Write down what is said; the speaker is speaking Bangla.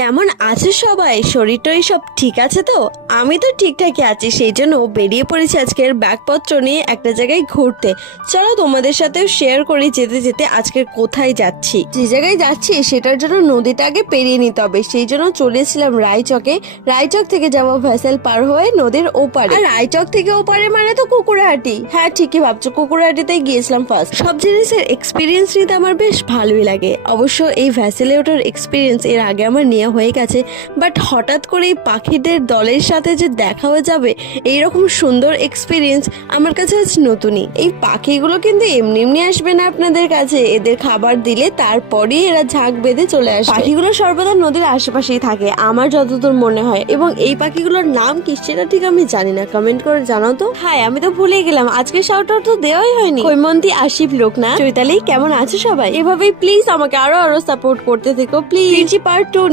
কেমন আছে সবাই? শরীর টরীর সব ঠিক আছে তো? আমি তো ঠিকঠাকই আছি, সেই জন্য বেরিয়ে পড়েছি আজকের ব্যাগপত্র নিয়ে একটা জায়গায় ঘুরতে। চলো তোমাদের সাথেও শেয়ার করি যেতে যেতে আজকে কোথায় যাচ্ছি। যে জায়গায় যাচ্ছি সেটার জন্য নদীটা আগে পেরিয়ে নিতে হবে, সেই জন্য চলেছিলাম রায়চকে। রায়চক থেকে যাবো ভেসেল পার হয়ে নদীর ওপারে। আর রায়চক থেকে ওপারে মানে তো কুকুরহাটি। হ্যাঁ ঠিকই ভাবছো, কুকুরহাটিতেই গিয়েছিলাম ফার্স্ট। সব জিনিসের এক্সপিরিয়েন্স নিতে আমার বেশ ভালোই লাগে। অবশ্য এই ভেসেলে ওঠার এক্সপিরিয়েন্স এর আগে আমার নেওয়া হয়ে গেছে, বাট হঠাৎ করে এই পাখিদের দলের সাথে যে দেখা হয়ে যাবে এইরকম সুন্দর এক্সপিরিয়েন্স আমার কাছে আজ নতুনই। এই পাখিগুলো কিন্তু এমনি এমনি আসবে না আপনাদের কাছে, এদের খাবার দিলে তারপরেই এরা ঝাঁক বেঁধে চলে আসবে। পাখিগুলো সর্বদা নদীর আশেপাশেই থাকে আমার যতদূর মনে হয়, এবং এই পাখিগুলোর নাম কি সেটা ঠিক আমি জানি না, কমেন্ট করে জানাও তো। হ্যাঁ আমি তো ভুলে গেলাম, আজকে শাউট আউট তো দেওয়াই হয়নি। কৈমন্তী, আশিফ, লোকনা, চৈতালি কেমন আছে সবাই? এভাবেই প্লিজ আমাকে আরো সাপোর্ট করতে থেকো প্লিজ। পার্ট 2